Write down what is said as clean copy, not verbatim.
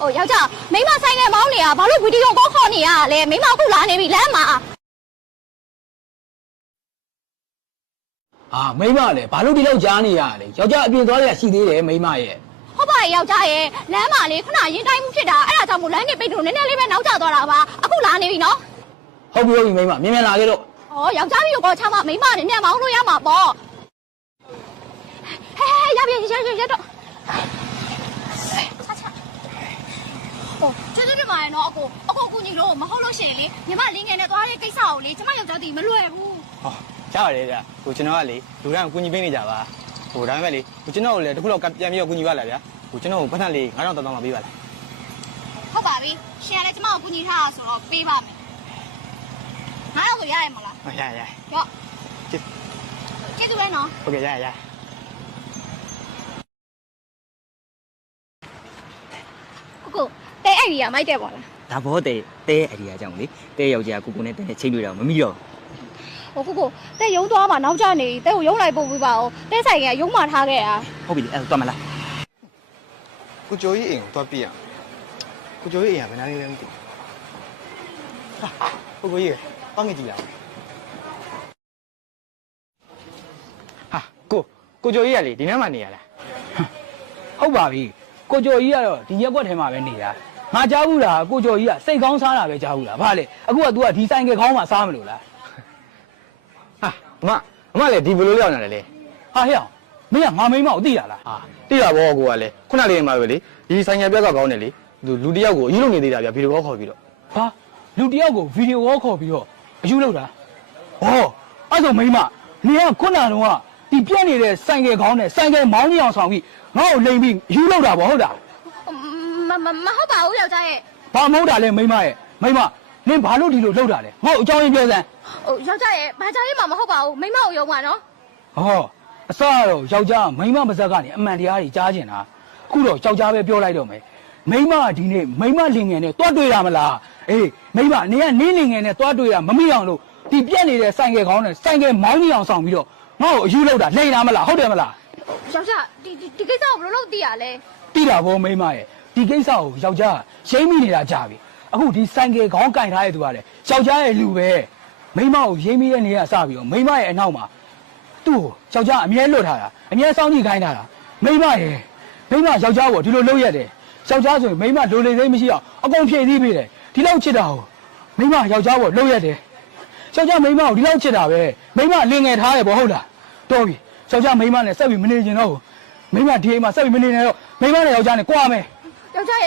哦，要叫没嘛三个毛呢啊，把路规定用高考呢啊，嘞没嘛够拿呢比来嘛。啊，မိမလေဘာလို့ဒီလောက်ကြားနေရလဲယောက်ျားအပြင်သွားရရှိသေးတယ်မိမရဲ့ဟုတ်ပါရဲ့ယောက်ျားရဲ့လမ်းမှာလေခဏရင်တိုင်းမှုဖြစ်တာအဲ့ဒါကြောင့်မို့လမ်းနေပိတ်လို့နည်းနည်းလေးပဲနောက်ကျသွားတာပါအခုလာနေပြီနော်ဟုတ်ပြီမိမမြန်လာခဲ့တော့ဩယောက်ျားကြီးကိုချမ်းမမိမနဲ့မြန်မောင်းလို့ရမှာပေါ့ဟဲရပြီရတော့哦，这是嘛呀？喏，我姑娘说，没好老些哩，你妈零年的多少给少哩，怎么又找地没路乎？哦，ကြားရတယ်ဗျာဟိုကျွန်တော်ကလေလူတိုင်းကိုကူညီပေးနေကြပါဟိုဒါပေမဲ့လေဟိုကျွန်တော်ကိုလည်းတခုတော့ပြန်ပြီးတော့ကူညီပါလားဗျာဟိုကျွန်တော်ကိုပတ်သက်လေး9000တောင်းလောက်ပေးပါလားဟုတ်ပါပြီရှင်လည်းကျမကိုကူညီထားတာဆိုတော့ပေးပါမယ်9000ဆိုရရမလားဟုတ်ရရောကျေးဇူးပဲနော်ဟုတ်ကဲ့ရကိုတဲအဲ့ဒီကမိုက်တယ်ပေါ့လားဒါဘောတဲ့အဲ့ဒီအကြောင်းလေတဲယောက်ျားကိုနဲ့တဲချိန်တွေ့တော့မမိတော့ဟိုကိုတဲရုံသွားမှာနောက်ကျနေတဲကိုရုံလိုက်ပို့ပေးပါဦးတဲဆိုင်ကရုံမှာထားခဲ့တာဟုတ်ပြီအဲ့တော့မလားကိုကျော်ကြီးအိမ်ကိုသွားပြရကိုကျော်ကြီးအိမ်ကဘယ်နားလေးလဲမသိဟာကိုကြီးတောင်းနေကြည့်လားဟာကိုကျော်ကြီးကလေဒီနေ့မှနေရလားဟုတ်ပါပြီကိုကျော်ကြီးကတော့ဒီရက်ကွက်ထဲမှာပဲနေတာငါကြားဘူးလားကိုကျော်ကြီးကစိတ်ကောင်းစားတာပဲကြားဘူးလားဘာလဲအခုက तू ကဒီဆိုင်ကခေါင်းမှာစားမလို့လားဟာအမလည်းဒီဘယ်လိုရောက်နေလဲဟာဟဲ့အောင်မင်းကငါမိန်းမကိုသိရလားဟာသိတာဗောကိုကလည်းခုနလေးမှပဲလေဒီဆိုင်ငယ်ပြက်ကကောင်းတယ်လေလူတယောက်ကိုအယူလုပ်နေသေးတာဗျာဗီဒီယိုကောခေါ်ပြီးတော့ဟာလူတယောက်ကိုဗီဒီယိုကောခေါ်ပြီးတော့အယူလုပ်တာဟောအဲ့ဆိုမိန်းမနေကခုနကတော့ဒီပြက်နေတဲ့ဆိုင်ကခေါင်းနဲ့ဆိုင်ကမောင်းကြီးအောင်ဆောင်ပြီးငါ့ကိုလိန်ပြီးအယူလုပ်တာဗောဟုတ်လားမဟုတ်ပါဘူးယောက်ျားရဲ့ဘာမဟုတ်တာလဲမိန်းမရဲ့မိန်းမနင်ဘာလို့ဒီလိုလုပ်တာလဲငါ့ကိုအကြောင်းရင်းပြောစမ်းဟိုယောက်ျားရဲ့ဘာကြောင့်မှမဟုတ်ပါဘူးမိမကိုယုံပါနော်ဟောအစကတော့ယောက်ျားမိန်းမပါဇက်ကနေအမှန်တရားတွေကြားကျင်တာအခုတော့ယောက်ျားပဲပြောလိုက်တော့မယ်မိန်းမဒီနေ့မိန်းမလင်ငယ်နဲ့တွားတွေ့ရမလားအေးမိန်းမနင်ကနင်းလင်ငယ်နဲ့တွားတွေ့ရမမိအောင်လို့ဒီပြက်နေတဲ့ဆိုင်ကခေါင်းနဲ့ဆိုင်ကမောင်းကြီးအောင်ဆောင်ပြီးတော့ငါ့ကိုအယူလုပ်တာလိန်တာမလားဟုတ်တယ်မလားယောက်ျားဒီကိစ္စကိုဘယ်လိုလုပ်သိရလဲသိတာဗောမိန်းမရဲ့ဒီကိစ္စကိုယောက်ျားရိမ့်မိနေတာကြာပြီအခုဒီဆိုင်ကခေါင်းကင်ထားတဲ့သူကလည်းယောက်ျားရဲ့လူပဲမိန်းမကိုရိမ့်မိတဲ့နေရာစပြီးတော့မိန်းမရဲ့အနောက်မှာသူ့ကိုယောက်ျားအမြဲလွတ်ထားတာအမြဲစောင့်ကြည့်ခိုင်းတာမိန်းမရဲ့မိန်းမယောက်ျားကိုဒီလိုလုပ်ရတယ်ယောက်ျားဆိုရင်မိန်းမလိုလေသိမရှိအောင်အကုန်ဖြည့်ဆည်းပေးတယ်ဒီလောက်ချစ်တာကိုမိန်းမယောက်ျားကိုလုပ်ရတယ်ယောက်ျားမိန်းမကိုဒီလောက်ချစ်တာပဲမိန်းမလင်ငယ်ထားတယ်ပေါ့ဟုတ်လားတော်ပြီယောက်ျားမိန်းမနဲ့ဆက်ပြီးမနေချင်တော့ဘူးမိန်းမဒီအိမ်မှာဆက်ပြီးမနေနဲ့တော့မိန်းမနဲ့ယောက်ျားနဲ့ကြွားမယ်ယောက်ျားရဲ့